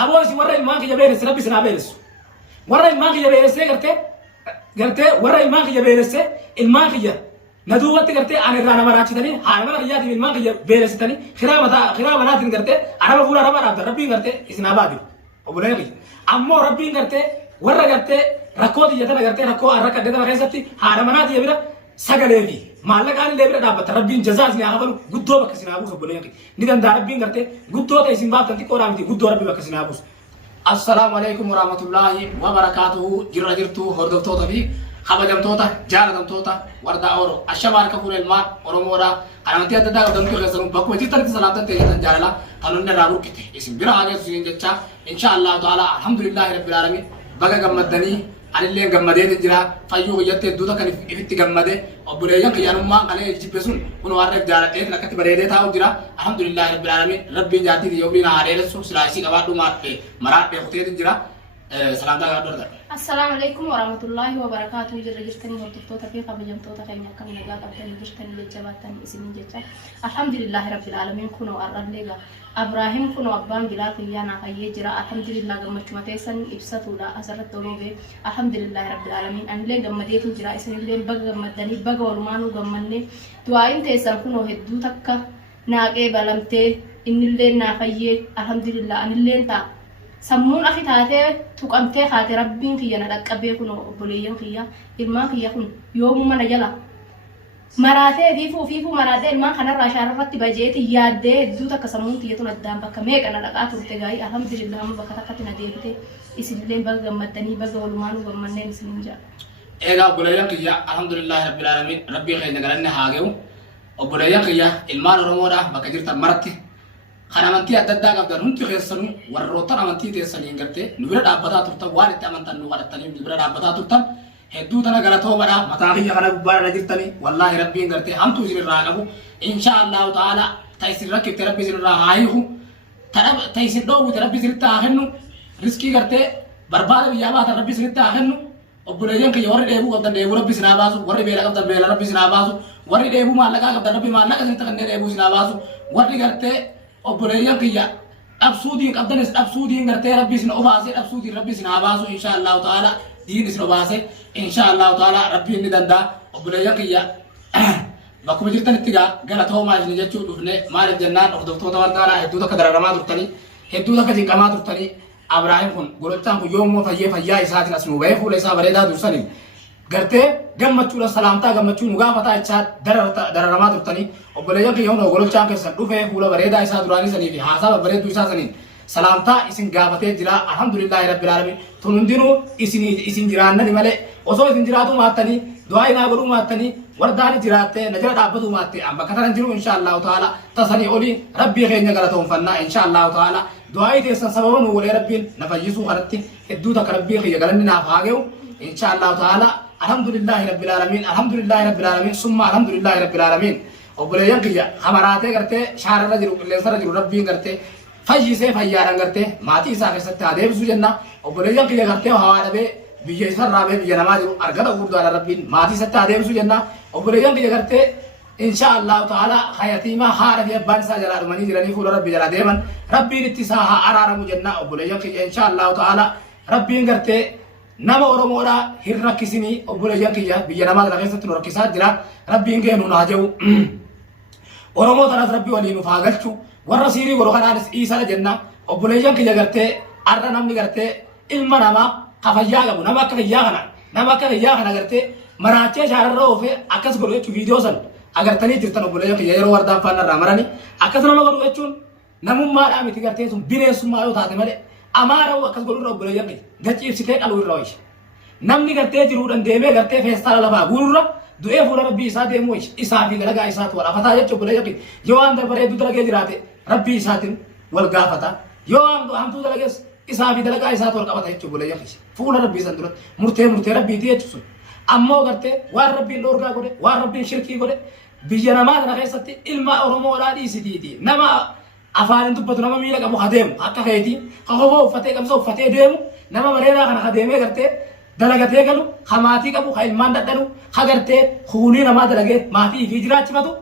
أبوس ورا الماك يبيرس ربي سنا بيرس ورا الماك يبيرس قرتي ورا الماك يبيرس الماك ندوبت قرتي أنا رانا مراتي تاني هاي مرة يادي الماك يبيرس تاني خرابة ناتين قرتي أنا بقول ربي قرتي إسنا بادي أبولي أمو ربي قرتي ورا قرتي ركودي يتنا قرتي ركو أركا دنا كيسبتي هاي مرات يبيرا سجليبي مالك أنا ليبرا دابت ربي جزاز نياقبل قدوة بكسينا أبوس أبولي ندان داربين قرتي قدوة تيسين باب تنتي كورامتي قدوة ربي بكسينا أبوس السلام عليكم ورحمة الله وبركاته جرجرتو هردوتو في خبجم توتا جالدم توتا وردا أورو الشباب كفور الماء أورمورا أنا متى أتدا قدام كل غزلهم بقوة جيتار تسلامت تيجي تجارلا تنون نرابو كتير اسم برا هذا سوين جتشا إن شاء الله تعالى الحمد لله رب العالمين بقى جمدني أنا اللي جمدين الجرا فيو جت دوتا كان يفت جمده أبوريان كيانو ما كان يجيب بسون كنوا عارف جارة إيه لكن تبريده تاو جرا الحمد لله رب العالمين ربي جاتي يومنا عارف سو سلاسي كبار دو مرات بيختار الجرا سلام دعوة السلام عليكم ورحمة الله وبركاته جرجرتني هردوتو في خبجم توتا خينا كم نجا قبل جرجرتني للجباتني اسمي جتا الحمد لله رب العالمين كنوا أرد لجا إبراهيم كنوا أبان بلال كيانا كي جرا الحمد لله جمع شمتيسن إبسطو لا أزرت تولوجي الحمد لله رب العالمين أن لين جمع ديتو جرا اسمي لين بق جمع دني بق ورمانو جمعني توائم تيسن كنوا هدو تكا ناقي بلمتي إن اللين نافيه الحمد لله أن اللين تا سمون أخي تاتي تقمتي خاتي ربين كيا ندك أبي كنو بوليين كيا إلما كيا كن يوم ما نجلا مراتي فيفو مراتي إلما خنا راشار رتي بجيتي يادة دوتا كسمون كيا تندام بكميك أنا لقات وتجاي الحمد لله هم بكتكتنا ديبتي إسلين بقى مدني بقى ولمانو بمنين سنجا إيجا بوليين كيا الحمد لله رب العالمين ربي خير نقرأنا هاجو وبوليين كيا إلما رمورا بكجرت مرتي خنا منتي أددا قبضان هم تخيسنو والروتان منتي تيسنين قرتي نبرة دابتا ترتا وارد تامنتن نوارتني نبرة دابتا ترتا هدو تنا غلطو بنا متاخي خنا غبار نجرتني والله ربي قرتي هم توزير راغبو إن شاء الله تعالى تيسير ركب تربي زير راهايو ترب تيسير دو تربي زير تاخنو رزقي قرتي برباد بيابا تربي زير تاخنو وبوليان كي وري ديبو قبضان ديبو ربي سناباسو وري بيلا قبضان بيلا ربي سناباسو وري ديبو مالكا قبضان ربي مالكا سنتقن ديبو سناباسو وري قرتي وبوليان كيا أبسودين قبضنس أبسودين قرتي ربي سنا أباسي أبسودين ربي سنا أباسو إن شاء الله تعالى دين سنا أباسي إن شاء الله تعالى ربي ندندا وبوليان كيا بكم جرتن اتجاه قالت هو ما جنجت شو دفنة ما رد جنان أخذ دكتور تواردارا هدو تك درا ما درتني هدو تك جين كما درتني أبراهيم كون قلتان كو يوم فيا إساتنا سنو بيفو ليس بريدا درسني قرتي جمعتوا لسلامتا جمعتوا نقافة إتشات درا ما درتني وبوليان كيا هون قلتان كسر دوفه فولا بريدا إسات دراني سني في حاسة بريد إسات سني سلامتا إسن قافة جرا الحمد لله رب العالمين تنندينو إسن جرانا نملة وصو إسن جراتو ماتني دعاء ناقولو ماتني ورداني جراته نجرا دابتو ماتي أم بكتر نجرو إن شاء الله تعالى تصني أولي ربي خير نجراتهم فنا إن شاء الله تعالى دعاء تيسن سببا ولي ربي نفجسو خرتي الدودة كربي خير جلني نافعاجو إن شاء الله تعالى الحمد لله رب العالمين الحمد لله رب العالمين ثم الحمد لله رب العالمين وبوليان كيا خبراته करते شهر رجل लेसर रजू रब्बी करते फजी से फयारंग करते माती साके सत्ता देव सुजन्ना وبوليان كيا करते हवाला बे बिजे सर राबे बिजे नमाज अर्गदा गुरुद्वारा रब्बी माती सत्ता देव सुजन्ना وبوليان كيا करते इंशाअल्लाह ताला खयतीमा हारफ यब्बान सा जलाल मनी जलानी फुल रब्बी जला देवन रब्बी नित्तिसाहा अरारा मुजन्ना وبوليان كيا इंशाअल्लाह ताला रब्बी करते nama Oromoodha hin rakkisini obboleeyyan kiyya biyya namaa kana keessatti nu rakkisaa jira rabbiin keenu naa jedhu Oromoo tanas rabbi waliin uf haa galchu warra siirii godhu kanaanis dhiisana jenna obboleeyyan kiyya gartee arra namni gartee ilma namaa ka fayyaa qabu nama akka fayyaa kana gartee maraachee shaararra oofee akkas godhu jechuun viidiyoo san agartanii jirtan obboleeyyan kiyya yeroo wardaan faana irraa marani akkas nama godhu jechuun namummaadhaa miti gartee sun bineensummaa yoo taate malee أمارة وقت قولوا رب ولا يقي دتشي بسيتك على الروايش نمني قرتي جرود ديمه قرتي فيستال لفا قولوا دوئ فور ربي إسات مويش إسافي لقى إسات ولا فتا يجوا ولا يقي يوان در بريد درجة جراته ربي إسات والقافة يوان هم تو درجة إسافي لقى إسات ولا فتا يجوا ولا يقي فور ربي سندرت مرتي ربي تيجوا أمو قرتي وار ربي لورجا قولي وار ربي شركي قولي بيجنا ما نخيستي إلما أورمو رادي سديدي نما أفعال دبته نما ميلا كم خدم حتى خيتي خافوا فتى كم سو فتى ديم نما مرينا خنا خدمه كرته دلقته كلو خماتي كم خيل مان دتنو خغرته خوني نما دلقه ماتي هجرات شفتو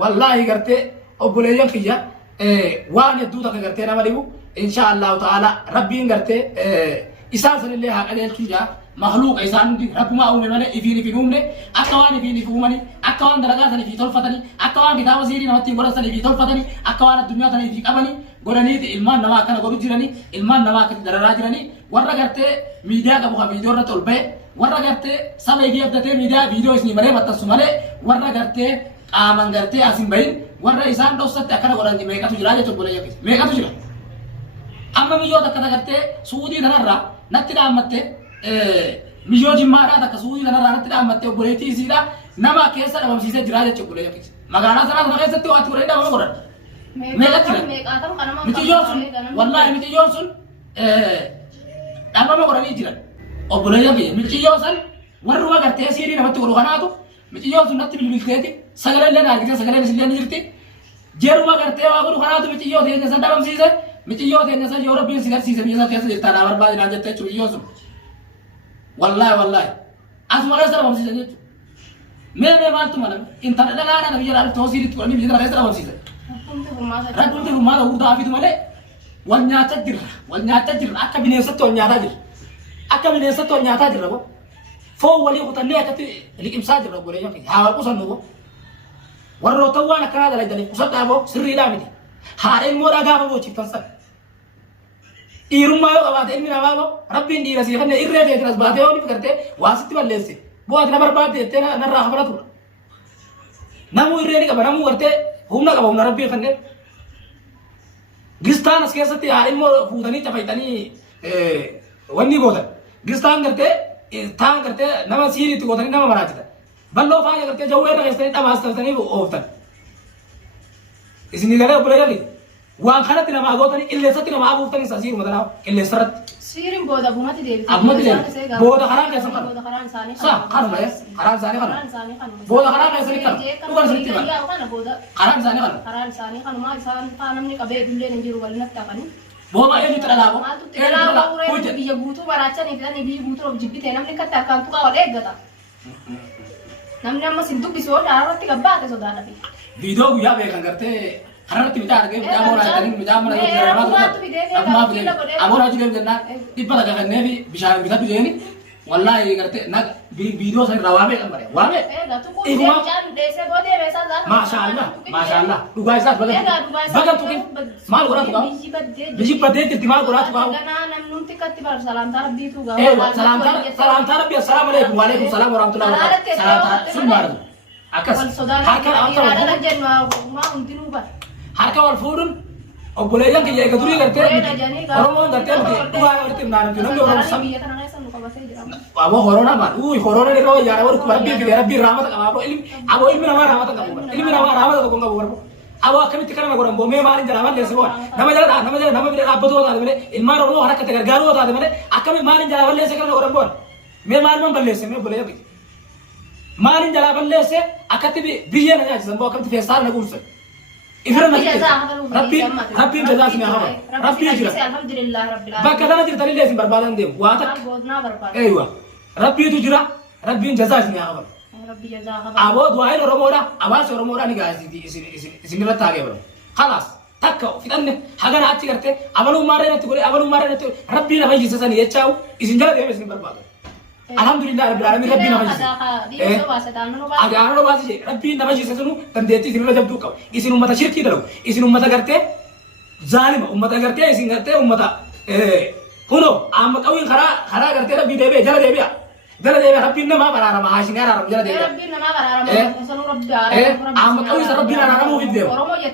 والله كرته أبوليان كيا وان يدو تك كرته نما ليبو إن شاء الله تعالى ربي إنقرتي إساس اللي هقدر تجا مخلوق إنسان دي رب ما أمي ماله يفيني في نومه أكوان يفيني في أمني أكوان درجات اللي في طول فتني أكوان كتاب سيري نوتي برا سني في طول فتني أكوان الدنيا تاني في كماني قرني إلمان نوا كنا قرو جراني إلمان نوا كنا درجات جراني ورا قرتي ميديا كبوها فيديو رتول بيه ورا قرتي سامي جي أبدته ميديا فيديو إسني مري بتسمعه ورا قرتي آمن قرتي أسيم بين ورا إنسان دوست أكنا قراني ميكا تجرا جت بولا يكيس ميكا تجرا أما ميجو تكنا قرتي سعودي نهارا نتلا أمته ميجو جمارا تك سعودي نهارا نتلا أمته بوليتي سيدا نما كيسا نما سيسا جرا جت بولا يكيس مغانا سنا سنا كيسا تيو أتوري دا ما قران ميكا تجرا ميتي جونسون والله ميتي جونسون أما ما قراني جرا أو بولا يكيس ميتي جونسون وروا قرتي سيري نما تقولوا خناتو ميتي جونسون نتلا بالبيتي سجلا لنا كذا سجلا نسلي نجرتي جروا قرتي وأقولوا خناتو ميتي جونسون نسا دام سيسا متيجو تيجي نسا يوروبيان سيجار سيجار ميزا كيسا جتنا نامر بعد نانجة تيجي متيجو والله أسمع رأسنا بمسي سجيت मैं मालूम मालूम इन तरह लगा ना नबी जरा तो सीरी तो नहीं बिजनेस रहे सर बमसी से रखूं तो हमारा उर्दू आफिद माले वन्याचा जिर akka bineensa to nyaata jira bo foo wali utanne akati liqimsa jira bo leeyo hawa kusanno bo warro tawwana kana dala dale kusada bo sirri la miti haare moda gaba bo ci tansa iruma yo qabate ilmi nama bo rabbin dira si khanne irre de tras baate oni fikarte wasiti ballese bo adna barbade tena narra khabaratu namu irre ni qaba namu warte humna qaba humna rabbi khanne gistaan as keessatti haare mo fuudanii tafaitanii wanni gootan gistaan taan garte nama siiriitti gootanii nama maraachita balloo faaya garte jawwee irra keessanii dhamaas taftanii ooftan isin galee obboleeyyan waan kanatti nama gootanii qilleensatti nama abuuftanii isa siiruma tanaa qilleensarratti siirin booda bumati deebite abumatti deebite booda karaan keessa kan booda karaan isaanii sa kanuma karaan isaanii kan booda karaan keessanii kan dhugan sirriitti kan karaan isaanii kanuma isaan namni qabee dulleen hin jiru walinatti hafanii Boba ini terlalu. Hujat bija butuh maraca nih dan bija butuh jibit ya namanya kata kan tuh kawal gata. Namanya masih tuh bisa orang tiga bat itu dah nabi. Video gua ya kan karte karena tidak ada game jamu orang tadi jamu orang yang aku maaf deh. Aku orang juga jangan tiba lagi kan nih bisa bisa ini. Wallahi karte nak video saya rawabe kan bare. Wabe. Ibu jangan desa bode biasa dah. Masya Allah. Tuh guys bagan tuh kan mal orang tuh kau. Biji pada itu mal orang tuh kau. Karena namun tiket tiba salam tarab di tuh kau. Salam tarab ya assalamualaikum waalaikumsalam warahmatullahi wabarakatuh. Salam tarab sumber. Akas. Harka ada jenwa ma untin ubah. Harka wal furun. Oh boleh yang kayak gitu ya karte. Orang mau karte tuh karte mana tuh namanya orang sam. Abo corona man, corona ni kau ya orang rabbi rahmat abo ilmi nama rahmat kau nggak boleh. Abo kami tikar orang bome marin jalan dia semua. Nama jalan apa tuh ada mana? Ilmu orang orang kata garu ada mana? Akami marin jalan dia sekarang orang bon. Me marin balik se me boleh ya. Marin jalan balik se akati biaya nanya semua kami fesal nak urus. Ifran Rabbi jaza sini apa? Rabbi jaza. Alhamdulillah Rabbil alamin. Bakal aja tadi lesin berbadan dem. Watak. Ewa. Rabbi itu jura. Rabbi jaza sini apa? Rabbi jaza apa? Abo dua hari orang muda. Awas orang muda ni guys sini letak aja bro. Kalas. Takau. Kita ni hagan hati karte. Abalu marah nanti. Rabbi nama jaza sini ya cau. Isin jalan dia sini berbadan. Alhamdulillah Rabbil alamin Rabbi nama jaza. Ada anak bahasa je. Rabbi nama jaza sunu. Tandeti sini macam tu kau. Isin umat syirki dalam. Isin umat karte. Zalim umat karte. Isin karte umat. Kuno. Amat kau yang khara karte Rabbi debe. Jala debe. Rabbi nama barara mahasin ya Rabbi jala debe. Rabbi nama barara. Sunu Rabbi. Amat kau yang Rabbi nama mu video.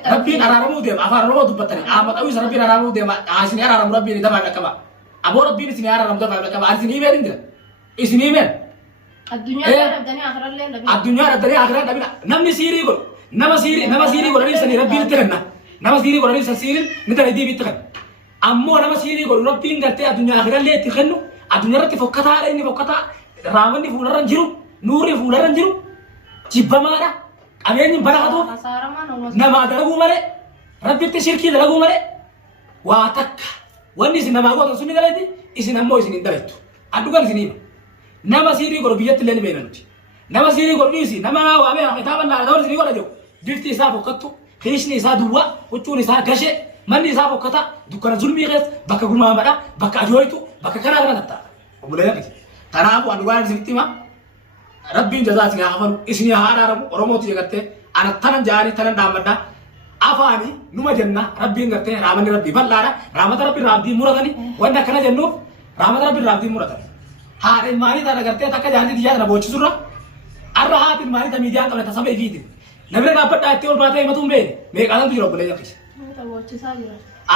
Rabbi nama mu debe. Afar roh tu bateri. Amat kau yang Rabbi nama mu debe. Mahasin ya Rabbi ni daba kaba. Abo Rabbi ni sini ya Rabbi daba kaba. Asin ini berin dia. Isini men. Adunya ada dari akhirat tapi namni siri gol. Nama siri gol ini seni Rabbi terkenna. Nama siri gol ini siri ni tadi di bitkan. Ammo nama siri gol Rabbi ngate adunya akhirat le terkennu. Adunya rati fokkata ada ini fokkata. Raman di fularan jiru, nuri fularan jiru. Cibba mana? Amin barakatu. Nama ada lagu mare. Rabbi te shirki lagu mare. Watak. Wani sini nama gua suni dalati. Isi nama isini dalitu. Adukan sini. Nama siri gol biyat leni benanti. Nama siri gol isi. Nama wabe kitaban la dawr siri gol ajo. Difti isa fokkatu. Khishni isa duwa. Uccuni isa gashe. manni isaa bokkata dukkana zulmii keessa bakka gurmaamaadha bakka ajooytu bakka kanaa kana tatta'a obboleeyyan kanaafuu adugaan isinitti hima rabbiin jazaa isin haa kafalu isin haa araaramu oromooti jegattee ana tanan jaanii tanan dhaammadha afaani numa jenna rabbiin gartee raamanni rabbii bal'aadha raamata rabbii raabdii muratani wanni akkana jennuuf raamata rabbii raabdii muratani haadha ilmaanii taana gartee takka jaartii tiyyaa tana boochisurra arra haati ilmaanii ta miidiyaan qabne tasaba ifiitiin namni dhaabbadhaa itti ol baatee himatuun beene meeqaatantu jira obboleeyyan kiyya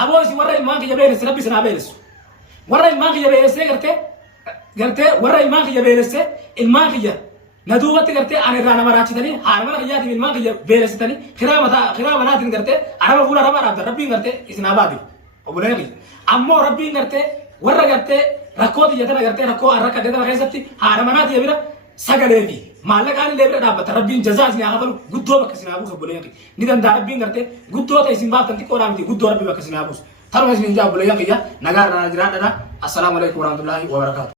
aboo isin warra ilmaan kiyya beelesse rabbi isin haa beelessu warra ilmaan kiyya beelessee gartee warra ilmaan kiyya beelessee ilmaan kiyya na duubatti gartee ana irraa nama raachitanii haadha mana kiyyaatiif ilmaan kiyya beelessitanii kiraa manaatiin gartee araba fuula araba dhaabdan rabbiin gartee isin haa baatu obboleeyyan kiyya ammoo rabbiin gartee warra gartee rakkoo xiyya tana gartee rakkoo harka tana keessatti haadha manaatii bira sagalee fi maallaqaan illee bira dhaabbata rabbiin jazaa isin haa kafalu guddoo bakka isin haa buusu obboleeyyan kiyya ni danda'a rabbiin gartee guddoo ta'e isin baaftan xiqqoodhaa miti guddoo rabbii bakka isin haa buusu taruma isin hin jaa obboleeyyan kiyya nagaa irraa jiraadhadha assalaamu alaikum warahmatullaahi wabarakaatu